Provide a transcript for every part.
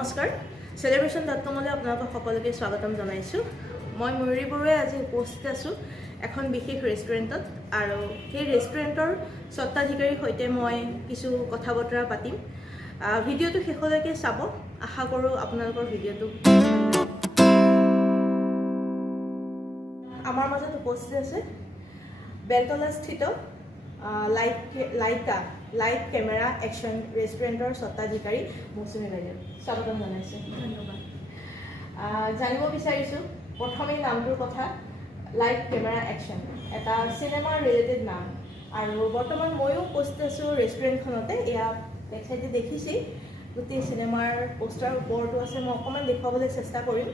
নমস্কাৰ celebration.com-লৈ আপোনালোকক সকলোকে স্বাগতম জনাইছোঁ মই ময়ূৰী বৰুৱাই আজি উপস্থিত আছোঁ এখন বিশেষ ৰেষ্টুৰেণ্টত আৰু সেই ৰেষ্টুৰেণ্টৰ স্বত্বাধিকাৰীৰ সৈতে মই কিছু কথা বতৰা পাতিম ভিডিঅ'টো শেষলৈকে চাব আশা কৰোঁ আপোনালোকৰ ভিডিঅ'টো আমাৰ মাজত উপস্থিত আছে বেলতলাস্থিত লাইট কেমেৰা একশ্যন ৰেষ্টুৰেণ্টৰ স্বত্বাধিকাৰী মৌচুমী বাইদেউ স্বাগতম জনাইছোঁ ধন্যবাদ জানিব বিচাৰিছোঁ প্ৰথমে নামটোৰ কথা লাইট কেমেৰা একশ্যন এটা চিনেমাৰ ৰিলেটেড নাম আৰু বৰ্তমান ময়ো উপস্থিত আছোঁ ৰেষ্টুৰেণ্টখনতে এয়া বেকচাইডে দেখিছেই গোটেই চিনেমাৰ পোষ্টাৰ ওপৰতো আছে মই অকণমান দেখুৱাবলৈ চেষ্টা কৰিম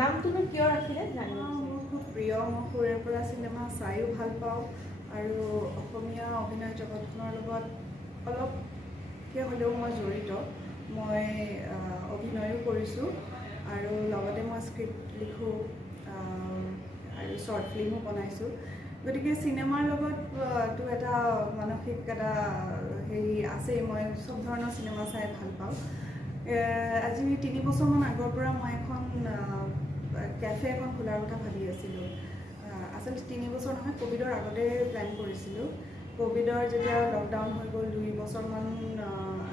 নামটোনো কিয় ৰাখিলে জানিব মোৰ খুব প্ৰিয় মই সৰুৰে পৰা চিনেমা চাইও ভাল পাওঁ আৰু অসমীয়া অভিনয় জগতখনৰ লগত অলপকৈ হ'লেও মই জড়িত মই অভিনয়ো কৰিছোঁ আৰু লগতে মই স্ক্ৰিপ্ট লিখোঁ আৰু শ্বৰ্ট ফিল্মো বনাইছোঁ গতিকে চিনেমাৰ লগততো এটা মানসিক এটা হেৰি আছেই মই চব ধৰণৰ চিনেমা চাই ভাল পাওঁ আজি 3 বছৰমান আগৰ পৰা মই এখন কেফে এখন খোলাৰ কথা ভাবি আছিলোঁ আচলতে 3 বছৰ নহয় কোভিডৰ আগতে প্লেন কৰিছিলোঁ কোভিডৰ যেতিয়া লকডাউন হৈ গ'ল 2 বছৰমান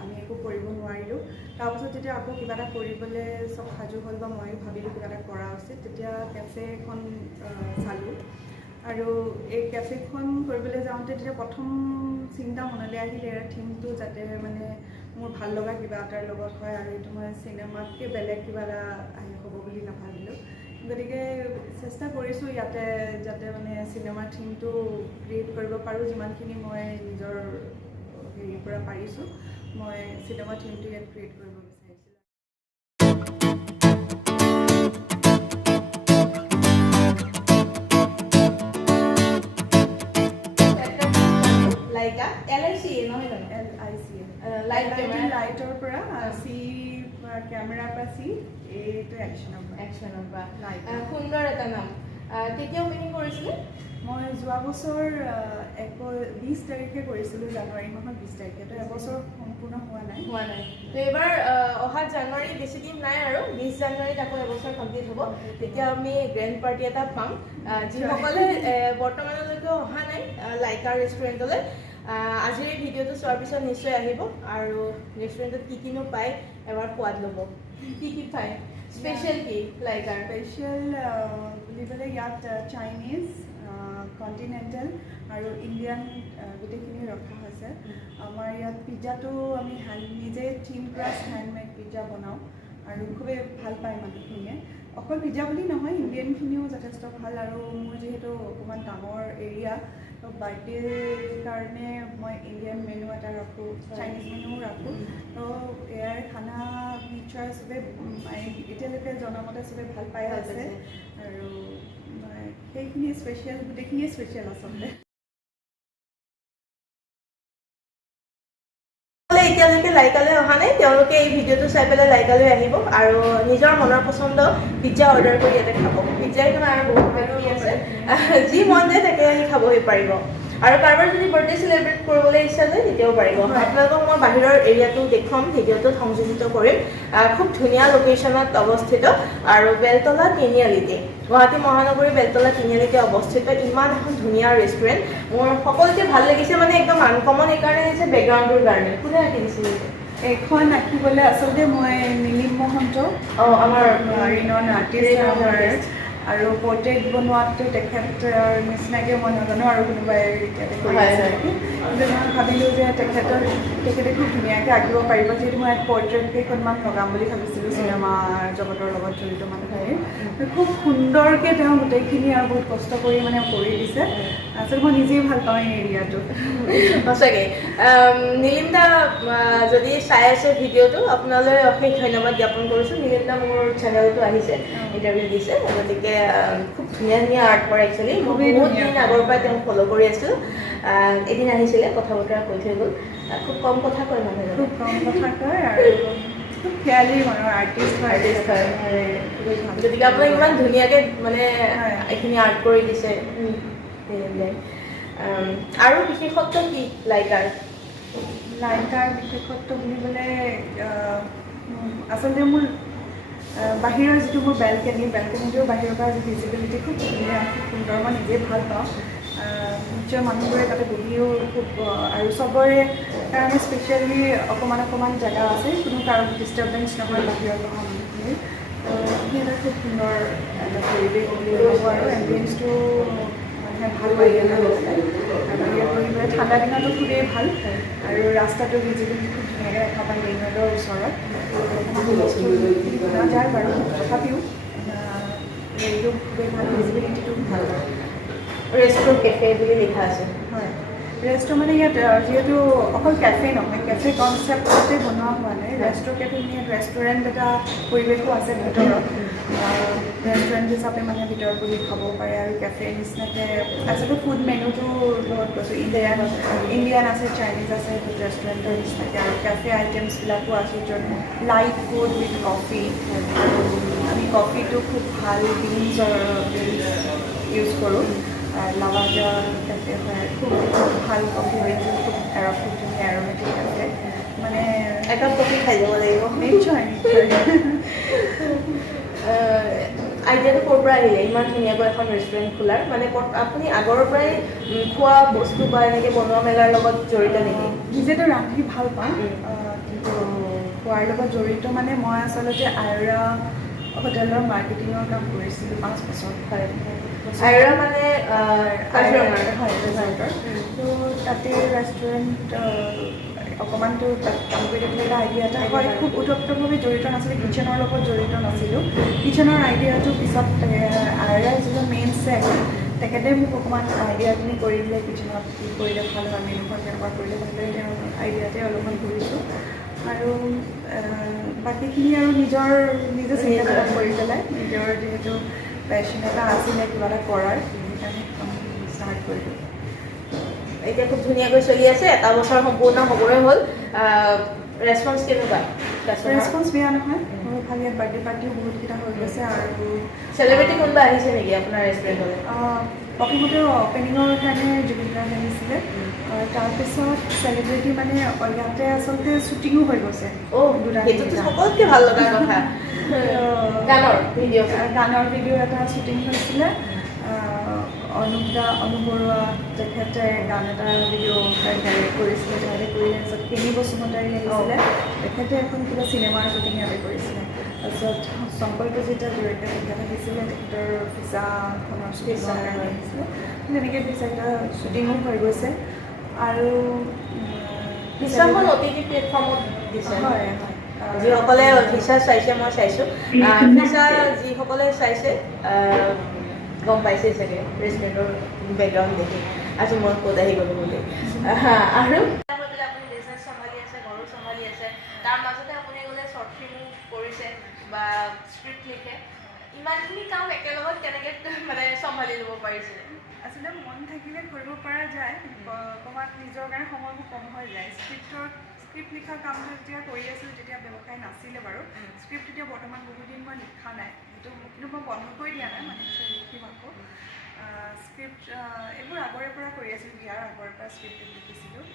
আমি একো কৰিব নোৱাৰিলোঁ তাৰপিছত যেতিয়া আকৌ কিবা এটা কৰিবলৈ চব সাজু হ'ল বা ময়ো ভাবিলোঁ কিবা এটা কৰা উচিত তেতিয়া কেফে এখন চালোঁ আৰু এই কেফেখন কৰিবলৈ যাওঁতে তেতিয়া প্ৰথম চিন্তা মনলৈ আহিলে থিমটো যাতে মানে মোৰ ভাল লগা কিবা এটাৰ লগত হয় আৰু এইটো মই চিনেমাতকৈ বেলেগ কিবা এটা হ'ব বুলি নাভাবিলোঁ গতিকে চেষ্টা কৰিছোঁ ইয়াতে যাতে মানে চিনেমাৰ থিমটো ক্ৰিয়েট কৰিব পাৰোঁ যিমানখিনি মই নিজৰ হেৰিৰ পৰা পাৰিছোঁ মই চিনেমাৰ থিমটো ইয়াত ক্ৰিয়েট কৰিব বিচাৰিছিলোঁ লাইটৰ পৰা চি কেমেৰাৰ পৰা চি এইটো একশ্যনৰ পৰা সুন্দৰ এটা নাম কেতিয়া অপেনিং কৰিছিলে মই যোৱা বছৰ 20 তাৰিখে কৰিছিলোঁ জানুৱাৰী মাহত 20 তাৰিখে তো এবছৰ সম্পূৰ্ণ হোৱা নাই তো এইবাৰ অহা জানুৱাৰী বেছি দিন নাই আৰু 20 জানুৱাৰীত আকৌ এবছৰ কমপ্লিট হ'ব তেতিয়া আমি গ্ৰেণ্ড পাৰ্টি এটা পাম যিসকলে বৰ্তমানলৈকে অহা নাই লাইকা ৰেষ্টুৰেণ্টলৈ আজিৰ এই ভিডিঅ'টো চোৱাৰ পিছত নিশ্চয় আহিব আৰু ৰেষ্টুৰেণ্টত কিনো পায় এবাৰ সোৱাদ ল'ব কি পায় স্পেচিয়েল কি লাইকাৰ স্পেচিয়েল বুলিবলৈ ইয়াত চাইনিজ কণ্টিনেণ্টেল আৰু ইণ্ডিয়ান গোটেইখিনি ৰখা হৈছে আমাৰ ইয়াত পিজ্জাটো আমি নিজে থিম ক্ৰাছ হেণ্ডমেড পিজ্জা বনাওঁ আৰু খুবেই ভাল পায় মানুহখিনিয়ে অকল পিজ্জা বুলি নহয় ইণ্ডিয়ানখিনিও যথেষ্ট ভাল আৰু মোৰ যিহেতু অকণমান ডাঙৰ এৰিয়া তো বাৰ্থডেৰ কাৰণে মই ইণ্ডিয়ান মেনু এটা ৰাখোঁ চাইনিজ মেনুও ৰাখোঁ তো ইয়াৰ খানা নিশ্চয় চবেই এতিয়ালৈকে জনামতে চবেই ভাল পাই আছে আৰু সেইখিনি স্পেচিয়েল গোটেইখিনিয়ে স্পেচিয়েল আচলতে এতিয়ালৈকে লাইকালৈ অহা নাই তেওঁলোকে এই ভিডিঅ'টো চাই পেলাই লাইকালৈ আহিব আৰু নিজৰ মনৰ পচন্দ পিজ্জা অৰ্ডাৰ কৰি ইয়াতে খাব পিজ্জাই তোমাৰ বহুত ভেৰাইটি আছে যি মন যায় তাকে আহি খাবহি পাৰিব আৰু কাৰোবাৰ যদি বাৰ্থডে চেলিব্ৰেট কৰিবলৈ ইচ্ছা যায় তেতিয়াও পাৰিব আপোনালোকক মই বাহিৰৰ এৰিয়াটো দেখুৱাম ভিডিঅ'টোত সংযোজিত কৰিম খুব ধুনীয়া লোকেশ্যনত অৱস্থিত আৰু বেলতলা তিনিআলিতে গুৱাহাটী মহানগৰী বেলতলা তিনিআলিতে অৱস্থিত ইমান এখন ধুনীয়া ৰেষ্টুৰেণ্ট মোৰ সকলোতে ভাল লাগিছে মানে একদম আনকমন এইকাৰণে হৈছে বেকগ্ৰাউণ্ডটোৰ কাৰণে কোনে ৰাখি দিছিল এইখন ৰাখিবলৈ আচলতে মই নীলিম মহন্ত আমাৰ ৰিনন আৰ্টিষ্ট আৰু পৰ্ট্ৰেইট বনোৱাটো তেখেতৰ নিচিনাকৈ মই নাজানো আৰু কোনোবাই এতিয়াতে কৰি আছে নেকি কিন্তু মই ভাবিলোঁ যে তেখেতে খুব ধুনীয়াকৈ আঁকিব পাৰিব যিহেতু মই পৰ্ট্ৰেইট কেইখনমান লগাম বুলি ভাবিছিলোঁ চিনেমাৰ জগতৰ লগত জড়িত মানুহখিনিৰ খুব সুন্দৰকৈ তেওঁ গোটেইখিনি আৰু বহুত কষ্ট কৰি মানে কৰি দিছে আচলতে মই নিজেই ভাল পাওঁ এই এৰিয়াটো সঁচাকৈ নীলিম দা যদি চাই আছে ভিডিঅ'টো আপোনালৈ অশেষ ধন্যবাদ জ্ঞাপন কৰিছোঁ নীলিম দা মোৰ চেনেলতো আহিছে ইণ্টাৰভিউ দিছে গতিকে খুব ধুনীয়া ধুনীয়া আৰ্ট কৰে একচুৱেলি মই বহুত দিন আগৰ পৰা তেওঁক ফ'ল' কৰি আছিলোঁ এদিন আহিছিলে কথা বতৰা কৈ থৈ গ'ল খুব কম কথা কয় মানুহে খুব কম কথা কয় আৰু খুব খেয়ালি মনৰ আৰ্টিষ্ট হয় গতিকে আপোনাক ইমান ধুনীয়াকৈ মানে এইখিনি আৰ্ট কৰি দিছে আৰু বিশেষত্ব কি লাইকাৰ লাইকাৰ বিশেষত্ব বুলিবলৈ আচলতে মোৰ বাহিৰৰ যিটো মোৰ বেলকনিটো বাহিৰৰ পৰা ভিজিবিলিটি খুব ধুনীয়া, খুব সুন্দৰ, মই নিজে ভাল পাওঁ। নিশ্চয় মানুহবোৰে তাতে বহিও খুব আৰু চবৰে কাৰণে স্পেচিয়েলি অকণমান জেগা আছে, কোনো কাৰো ডিষ্টাৰ্বেঞ্চ নহয় বাহিৰৰ পৰা মানুহখিনিৰ। সেইখিনি এটা খুব সুন্দৰ এটা পৰিৱেশ বুলি ক'ব আৰু এম্বিয়েঞ্চটো মানুহে ভাল পাই বাহিৰত বহিবলৈ ঠাণ্ডা দিনতো খুবেই ভাল আৰু ৰাস্তাটো ভিজিবিলিটি খুব ধুনীয়াকৈ দেখা পায় মেইন ৰোডৰ ওচৰত। শুনা যায় বাৰু, তথাপিও হেৰিটো খুবেই ভাল, ভিজিবিলিটিটো ভাল হয়। ৰেষ্টুৰেণ্ট কেফে বুলি লিখা আছে। হয়, ৰেষ্টুৰেণ্ট মানে ইয়াত যিহেতু অকল কেফে নহয়, কেফে কনচেপ্টতে বনোৱা হোৱা নাই। কেফে ইয়াত ৰেষ্টুৰেণ্ট এটা পৰিৱেশো আছে ভিতৰত। ৰেষ্টুৰেণ্ট হিচাপে মানে ভিতৰত বহি খাব পাৰে আৰু কেফে নিচিনাকৈ আচলতে ফুড মেনুটো লগত কৈছোঁ ইণ্ডিয়ান আছে, চাইনিজ আছে, ৰেষ্টুৰেণ্টৰ নিচিনাকৈ আৰু কেফে আইটেমছবিলাকো আছে য'ত লাইট ফুড উইথ কফি। আৰু আমি কফিটো খুব ভাল বিনছৰ ইউজ কৰোঁ। লাভাজা কেফে হয়, খুব ভাল কফি বিনছ, খুব ধুনীয়া এৰমেটিক কেফে, মানে একাপ কফি খাই যাব লাগিব। নিশ্চয়। আইডিয়াটো ক'ৰ পৰা আহিলে ইমান ধুনীয়াকৈ এখন ৰেষ্টুৰেণ্ট খোলাৰ? মানে আপুনি আগৰ পৰাই খোৱা বস্তু বা এনেকৈ বনোৱা মেলাৰ লগত জড়িত নেকি? নিজেতো ৰান্ধি ভাল পাওঁ, কিন্তু খোৱাৰ লগত জড়িত মানে মই আচলতে আয়ৰা হোটেলৰ মাৰ্কেটিঙৰ কাম কৰিছিলোঁ 5 বছৰ। হয়, আয়ৰা মানে হয়, ৰিজৰ্টৰ। তো তাতে ৰেষ্টুৰেণ্ট অকণমানতো তাত কাম কৰি থাকিলে এটা আইডিয়া এটা হয়, খুব ওতপ্ৰোতভাৱে জড়িত নাছিলোঁ, কিটচেনৰ লগত জড়িত নাছিলোঁ। কিটচেনৰ আইডিয়াটো পিছত আয়ৰাৰ যিজন মেইন চেফ তেখেতে মোক অকণমান আইডিয়াখিনি কৰি দিলে, কিটচেনত কি কৰিলে ভাল হয়, মেনুখন কেনেকুৱা কৰিলে ভাল হয়, তেওঁৰ আইডিয়াতে অলপমান কৰিছোঁ। আৰু বাকীখিনি আৰু নিজে চিন্তা কৰি পেলাই নিজৰ যিহেতু পেশ্যন এটা আছিলে কিবা এটা কৰাৰ, সেইকাৰণে ষ্টাৰ্ট কৰিলোঁ। এতিয়া খুব ধুনীয়াকৈ চলি আছে, এটা বছৰ সম্পূৰ্ণ হ'বৰে হ'ল। ৰেছপন্স কেনেকুৱা? ৰেছপন্স বেয়া নহয়, মোৰ ভাল। ইয়াত বাৰ্থডে পাৰ্টিও বহুতকেইটা হৈ গৈছে আৰু চেলিব্ৰিটি কোনোবা আহিছে নেকি আপোনাৰ ৰেষ্টুৰেণ্টলৈ? প্ৰথমতে অ'পেনিঙৰ কাৰণে জুবিন গাৰ্গ আহিছিলে, তাৰপিছত চেলিব্ৰিটি মানে ইয়াতে আচলতে শ্বুটিঙো হৈ গৈছে। সেইটোতো সকলোতকৈ ভাল লগা কথা। গানৰ ভিডিঅ' এটা শ্বুটিং হৈছিলে। অনুপ বৰুৱা তেখেতে গান এটা ভিডিঅ' ডাইৰেক্ট কৰিছিলে, ডাইৰেক্ট কৰি তাৰপিছত কেনি বসুমতাৰী আহিছিলে, তেখেতে এখন কিবা চিনেমাৰ শ্বুটিং ইয়াতে কৰিছিলে। তাৰপিছত শংকৰজিৎ জড়িত তেখেত আহিছিলে, তেখেতৰ ভিছাখনৰ শ্বুটিঙৰ কাৰণে আহিছিলে। তেনেকৈ 2-4টা শ্বুটিঙো হৈ গৈছে আৰু ভিছাখন OTT প্লেটফৰ্মত দিছে। হয়, যিসকলে ভিছা চাইছে, মই চাইছোঁ, ভিছা যিসকলে চাইছে গম পাইছে চাগে ৰেষ্টুৰেণ্টৰ বেকগ্ৰাউণ্ড দেখি। আজি মই ক'ত আহি গ'লোঁ বুলি। আৰু আপুনি বিজনেছ চম্ভালি আছে, ঘৰো চম্ভালি আছে, তাৰ মাজতে আপুনি বোলে শ্বৰ্ট ফিল্মো কৰিছে বা স্ক্ৰিপ্ট লিখে। ইমানখিনি কাম একেলগত কেনেকৈ মানে চম্ভালি ল'ব পাৰিছে? আচলতে মন থাকিলে কৰিব পৰা যায়, অকণমান নিজৰ কাৰণে সময়বোৰ কম হৈ যায়। স্ক্ৰিপ্ট লিখা কামটো যেতিয়া কৰি আছিলোঁ তেতিয়া ব্যৱসায় নাছিলে বাৰু। স্ক্ৰিপ্ট এতিয়া বৰ্তমান বহুদিন মই লিখা নাই, সেইটো কিন্তু মই বন্ধ কৰি দিয়া নাই, মানে নিশ্চয় লিখিম আকৌ। স্ক্ৰিপ্ট এইবোৰ আগৰে পৰা কৰি আছিলোঁ, বিয়াৰ আগৰে পৰা স্ক্ৰিপ্ট লিখিছিলোঁ।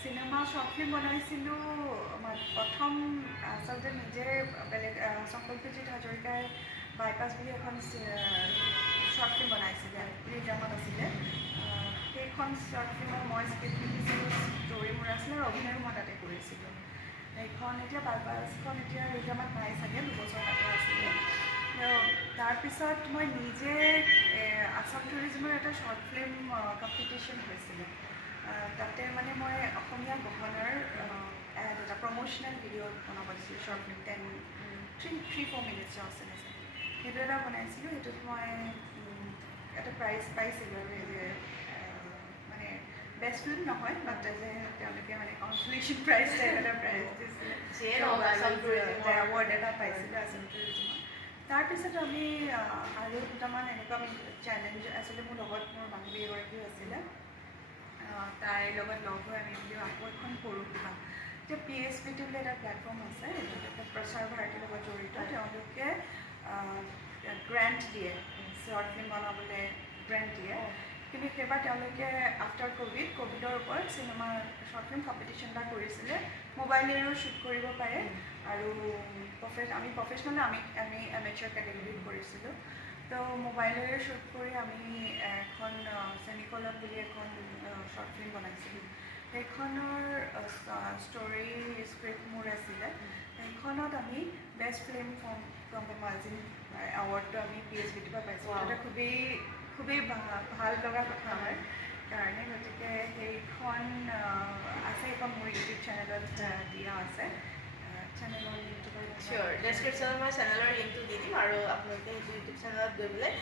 চিনেমা শ্বৰ্ট ফিল্ম বনাইছিলোঁ মই প্ৰথম আচলতে নিজে বেলেগ শংকৰজিৎ হাজৰিকাই বাইপাছ বুলি এখন শ্বৰ্ট ফিল্ম বনাইছিলে, ৰিজামত আছিলে। সেইখন শ্বৰ্ট ফিল্মত মই স্ক্ৰিপ্ট লিখিছিলোঁ, ষ্টৰি মোৰ আছিলে আৰু অভিনয় মই তাতে কৰিছিলোঁ। সেইখন এতিয়া বাইপাছখন এতিয়া ৰিজামত নাই চাগে, 2 বছৰ তাতে আছিলে। তাৰপিছত মই নিজে আছাম টুৰিজিমৰ এটা শ্বৰ্ট ফিল্ম কম্পিটিশ্যন হৈছিলে। তাতে মানে মই অসমীয়া গহনাৰ এটা প্ৰমোচনেল ভিডিঅ' বনাব দিছিলোঁ, শ্বৰ্ট ফিল্ম 3-4 মিনিটছৰ আছিলে। সেইটো এটা বনাইছিলোঁ, সেইটোত মই এটা প্ৰাইজ পাইছিলোঁ আৰু যে মানে বেষ্ট ফিল্ম নহয়, বাট যে তেওঁলোকে মানে কনচলেশ্যন প্ৰাইজ টাইপ এটা প্ৰাইজ দিছিলে, এৱাৰ্ড এটা পাইছিলোঁ আছাম টুৰিজিমৰ। তাৰপিছত আমি আৰু দুটামান এনেকুৱা চেলেঞ্জ আছিলে, মোৰ লগত মোৰ বান্ধৱী এগৰাকীও আছিলে, তাইৰ লগত লগ হৈ আমি বুলিও আকৌ এখন কৰোঁ কিবা। এতিয়া PSPT বুলি এটা প্লেটফৰ্ম আছে, এইটো প্ৰচাৰ ভাৰতীৰ লগত জড়িত। তেওঁলোকে গ্ৰেণ্ট দিয়ে, শ্বৰ্ট ফিল্ম বনাবলৈ গ্ৰেণ্ট দিয়ে। কিন্তু সেইবাৰ তেওঁলোকে আফটাৰ ক'ভিডৰ ওপৰত চিনেমা শ্বৰ্ট ফিল্ম কম্পিটিশ্যন এটা কৰিছিলে মোবাইলেৰেও শ্বুট কৰিব পাৰে আৰু আমি প্ৰফেচনেল আমি এমেচাৰ কেটেগৰীত কৰিছিলোঁ তো মোবাইলেৰে শ্বুট কৰি আমি এখন চেমিকলত বুলি এখন শ্বৰ্ট ফিল্ম বনাইছিলোঁ সেইখনৰ ষ্টৰি স্ক্ৰিপ্ট মোৰ আছিলে সেইখনত আমি বেষ্ট ফিল্ম ফ্ৰম মাৰ্জিন এৱাৰ্ডটো আমি PMEGP পৰা পাইছিলোঁ এটা খুবেই ভাল লগা কথা হয় কাৰণে গতিকে সেইখন আছে সেইখন মোৰ ইউটিউব চেনেলত দিয়া আছে চেনেলৰ লিংকটো চিয়'ৰ ডেছক্ৰিপশ্যনত মই চেনেলৰ লিংকটো দি দিম আৰু আপোনালোকে সেইটো ইউটিউব চেনেলত গৈ পেলাই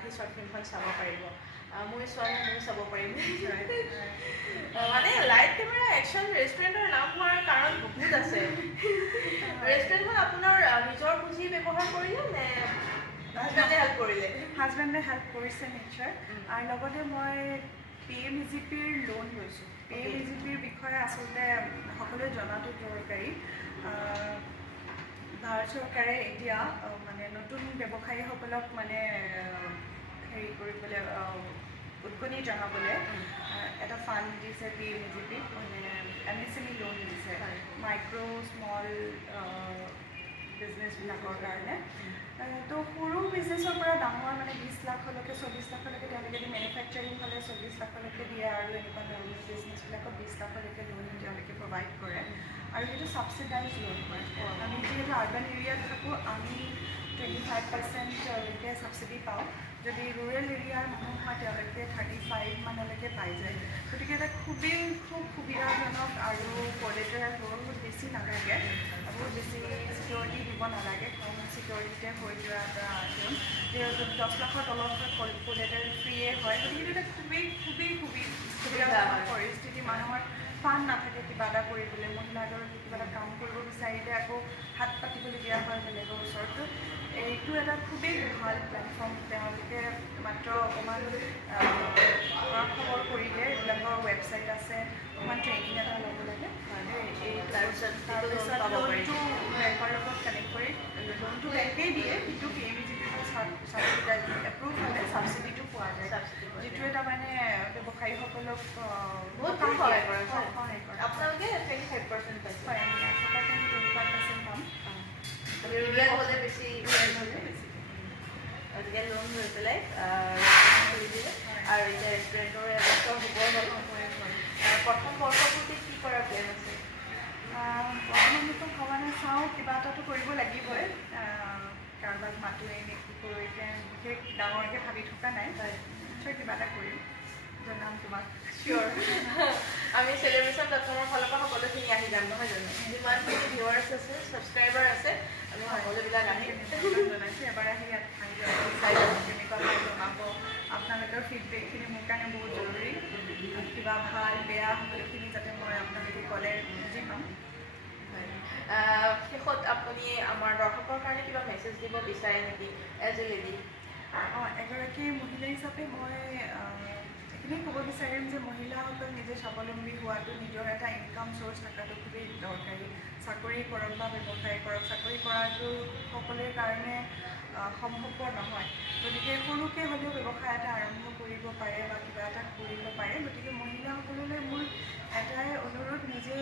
সেই শ্বৰ্ট ফিল্মখন চাব পাৰিব মই চোৱা নাই ময়ো চাব পাৰিম মানে লাইট কেমেৰা একশ্যন ৰেষ্টুৰেণ্টৰ নাম হোৱাৰ কাৰণ বহুত আছে ৰেষ্টুৰেণ্টখন আপোনাৰ নিজৰ পুঁজি ব্যৱহাৰ কৰিলে নে হাজবেণ্ডে হেল্প কৰিলে হাজবেণ্ডে হেল্প কৰিছে নিশ্চয় আৰু লগতে মই PMEGPৰ লোন লৈছোঁ PMEGPৰ বিষয়ে আচলতে সকলোৱে জনাটো দৰকাৰী ভাৰত চৰকাৰে এতিয়া মানে নতুন ব্যৱসায়ীসকলক মানে হেৰি কৰিবলৈ উদ্গনি জনাবলৈ এটা ফাণ্ড দিছে PMEGP মানে MSME লোন দিছে মাইক্ৰ' স্মল বিজনেছবিলাকৰ কাৰণে তো সৰু বিজনেছৰ পৰা ডাঙৰ মানে 20 লাখলৈকে 40 লাখলৈকে তেওঁলোকে যদি মেনুফেকচাৰিং হ'লে 40 লাখলৈকে দিয়ে আৰু এনেকুৱা ধৰণৰ বিজনেছবিলাকক 20 লাখলৈকে লোন তেওঁলোকে প্ৰভাইড কৰে আৰু সেইটো ছাবচিডাইজ লোন হয় আমি যিহেতু আৰ্বান এৰিয়াত থাকোঁ আমি 25%লৈকে ছাবচিডি পাওঁ যদি ৰুৰেল এৰিয়াৰ মানুহ হয় তেওঁলোকে 35 মানলৈকে পাই যায় গতিকে এটা খুব সুবিধাজনক আৰু কলেজৰ বহুত বেছি নালাগে বহুত বেছি ছিকিউৰিটি দিব নালাগে কম ছিকিউৰিটিতে হৈ যোৱা এটা লোন যিহেতু 10 লাখৰ তলত কলেজৰ ফ্ৰীয়ে হয় গতিকে এটা খুবেই সুবিধাজনক পৰিস্থিতি মানুহৰ ফাণ্ড নাথাকে কিবা এটা কৰিবলৈ মহিলাগৰাকী কিবা এটা কাম কৰিব বিচাৰিলে আকৌ হাত পাতিবলগীয়া হয় বেলেগৰ ওচৰতো এইটো এটা খুবেই ভাল প্লেটফৰ্ম তেওঁলোকে মাত্ৰ অকণমান খবৰ কৰিলে এইবিলাকৰ ৱেবছাইট আছে অকণমান ট্ৰেইনিং এটা ল'ব লাগে তাৰপিছত লোনটো বেংকৰ লগত কানেক্ট কৰি লোনটো বেংকেই দিয়ে কিন্তু PMEGP ছাবচিডাইজ এপ্ৰুভ হ'লে ছাবচিডিটো পোৱা যায় যিটো এটা মানে ব্যৱসায়ীসকলক বহুত সহায় কৰে আপোনালোকে 25% পাইছে হয় আমি থকা 25% পাম ৰুৰেল হ'লে বেছি গতিকে লোন লৈ পেলাই কৰি দিলে আৰু এতিয়া ৰেষ্টুৰেণ্টৰ এবছৰ হ'ব প্ৰথম বৰ্ষপূৰ্তিত কি কৰাৰ প্লেন আছে প্ৰথমতো ভবা নাই চাওঁ কিবা এটাতো কৰিব লাগিবই কাৰোবাক মাতোঁ এনে কি কৰোঁ এতিয়া বিশেষ ডাঙৰকৈ ভাবি থকা নাই নিশ্চয় কিবা এটা কৰিম জনাম তোমাক চিয়'ৰ আমি celebration.com-ৰ ফালৰ পৰা সকলোখিনি আহি যাম নহয় জানো যিমানখিনি ভিউৱাৰ্ছ আছে ছাবস্ক্ৰাইবাৰ আছে আমি সকলোবিলাক আহিম জনাইছোঁ এবাৰ আহি ইয়াত চাই যাব কেনেকুৱা ভাল জনাব আপোনালোকৰ ফিডবেকখিনি মোৰ কাৰণে বহুত জৰুৰী কিবা ভাল বেয়া সকলোখিনি যাতে মই আপোনালোকে ক'লে বুজি পাম শেষত আপুনি আমাৰ দৰ্শকৰ কাৰণে কিবা মেছেজ দিব বিচাৰে নেকি এজ এ লেডি এগৰাকী মহিলা হিচাপে মই এইখিনিয়ে ক'ব বিচাৰিম যে মহিলাসকল নিজে স্বাৱলম্বী হোৱাটো নিজৰ এটা ইনকাম চ'ৰ্চ থকাটো খুবেই দৰকাৰী চাকৰি কৰক বা ব্যৱসায় কৰক চাকৰি কৰাটো সকলোৰে কাৰণে সম্ভৱপৰ নহয় গতিকে সৰুকৈ হ'লেও ব্যৱসায় এটা আৰম্ভ কৰিব পাৰে বা কিবা এটা কৰিব পাৰে গতিকে মহিলাসকললৈ মোৰ এটাই অনুৰোধ নিজে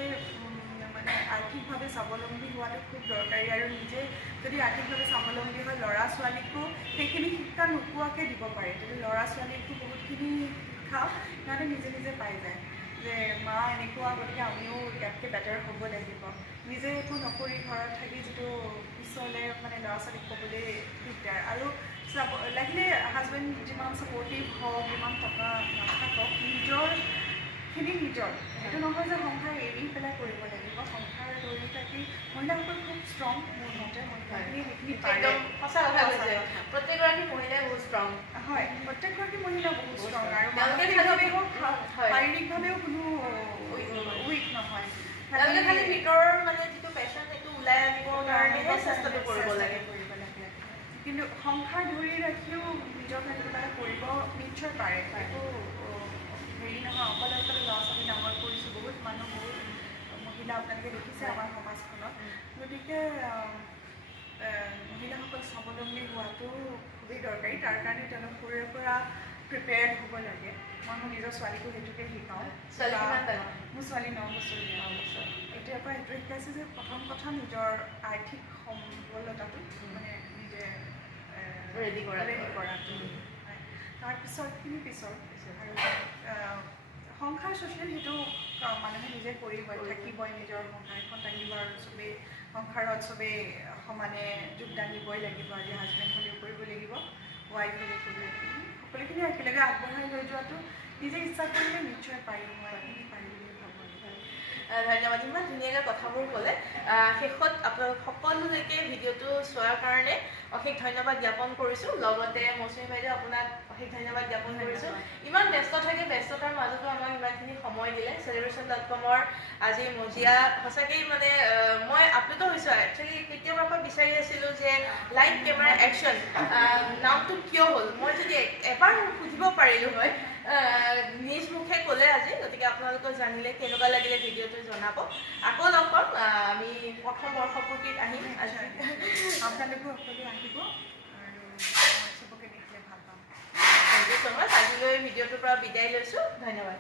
মানে আৰ্থিকভাৱে স্বাৱলম্বী হোৱাটো খুব দৰকাৰী আৰু নিজে যদি আৰ্থিকভাৱে স্বাৱলম্বী হয় ল'ৰা ছোৱালীকো সেইখিনি শিক্ষা নোপোৱাকৈ দিব পাৰে যদি ল'ৰা ছোৱালীকো বহুতখিনি শিক্ষা সিহঁতে নিজে নিজে পাই যায় যে মা এনেকুৱা গতিকে আমিও ইয়াতকৈ বেটাৰ হ'ব লাগিব নিজে একো নকৰি ঘৰত থাকি যিটো পিছলৈ মানে ল'ৰা ছোৱালীক ক'বলৈ দিগদাৰ আৰু লাগিলে হাজবেণ্ড যিমান ছাপৰ্টিভ হওক যিমান টকা নাথাকক নিজৰখিনি নিজৰ এইটো নহয় যে সংসাৰ এৰি পেলাই কৰিব লাগিব সংসাৰ ধৰি থাকি মহিলাসকল খুব ষ্ট্ৰং মোৰ মতে মহিলাখিনি সেইখিনি একদম সঁচা কথা কৈছে প্ৰত্যেকগৰাকী মহিলাই বহুত ষ্ট্ৰং হয় প্ৰত্যেকগৰাকী মহিলা বহুত ষ্ট্ৰং আৰু শাৰীৰিকভাৱেও কোনো উইক নহয় তেওঁলোকে খালি ভিতৰৰ মানে যিটো পেশ্যন সেইটো ওলাই আনিবৰ কাৰণেহে চেষ্টাটো কৰিব লাগে কিন্তু সংসাৰ ধৰি ৰাখিও নিজৰ কাৰণে কিবা এটা কৰিব নিশ্চয় পাৰে একো হেৰি নহয় অকলে ল'ৰা ছোৱালী ডাঙৰ কৰিছোঁ বহুত মানুহ বহুত মহিলা আপোনালোকে দেখিছে আমাৰ সমাজখনত গতিকে মহিলাসকল স্বাৱলম্বী হোৱাটো খুবেই দৰকাৰী তাৰ কাৰণে তেওঁলোক সৰুৰে পৰা প্ৰিপেয়াৰ্ড হ'ব লাগে মই মোৰ নিজৰ ছোৱালীকো সেইটোকে শিকাওঁ ছোৱালী কিমান ডাঙৰ? মোৰ ছোৱালী 9 বছৰীয়া এতিয়াৰ পৰা এইটো শিকাইছে যে প্ৰথম কথা নিজৰ আৰ্থিক সবলতাটো মানে নিজে ৰেডি কৰাটো তাৰপিছতখিনি পিছৰ আৰু সংসাৰ ছ'চিয়েল সেইটো মানুহে নিজে কৰিবই থাকিবই নিজৰ সংসাৰখন থাকিব আৰু চবেই সংসাৰত চবেই সমানে যোগদান দিবই লাগিব আজি হাজবেণ্ড হ'লেও কৰিব লাগিব ৱাইফ হ'লেও কৰিব লাগিব সকলোখিনি একেলগে আগবঢ়াই লৈ যোৱাটো নিজে ইচ্ছা কৰিলে নিশ্চয় পাৰিম মই পাৰিম বুলি ভাবোঁ ধন্যবাদ ইমান ধুনীয়াকৈ কথাবোৰ ক'লে শেষত আপোনালোক সকলোলৈকে ভিডিঅ'টো চোৱাৰ কাৰণে অশেষ ধন্যবাদ জ্ঞাপন কৰিছোঁ লগতে মৌচুমী বাইদেউ আপোনাক অশেষ ধন্যবাদ জ্ঞাপন কৰিছোঁ ইমান ব্যস্ত থাকে ব্যস্ততাৰ মাজতো আমাক ইমানখিনি সময় দিলে celebration.com-ৰ আজি মজিয়া সঁচাকৈ মানে মই আপ্লুত হৈছোঁ একচুৱেলি কেতিয়াবাৰ পৰা বিচাৰি আছিলোঁ যে লাইভ কেমেৰা একশ্যন নামটো কিয় হ'ল মই যদি এবাৰ সুধিব পাৰিলোঁ হয় নিজ মুখে ক'লে আজি গতিকে আপোনালোকে জানিলে কেনেকুৱা লাগিলে ভিডিঅ'টো জনাব আকৌ লগ পাম আমি প্ৰথম বৰ্ষপূৰ্তিত আহিম আপোনালোকো সকলো আহিব আৰু চবকে দেখিলে ভাল পাম থেংক ইউ ছ' মাছ আজিলৈ ভিডিঅ'টোৰ পৰা বিদায় লৈছোঁ ধন্যবাদ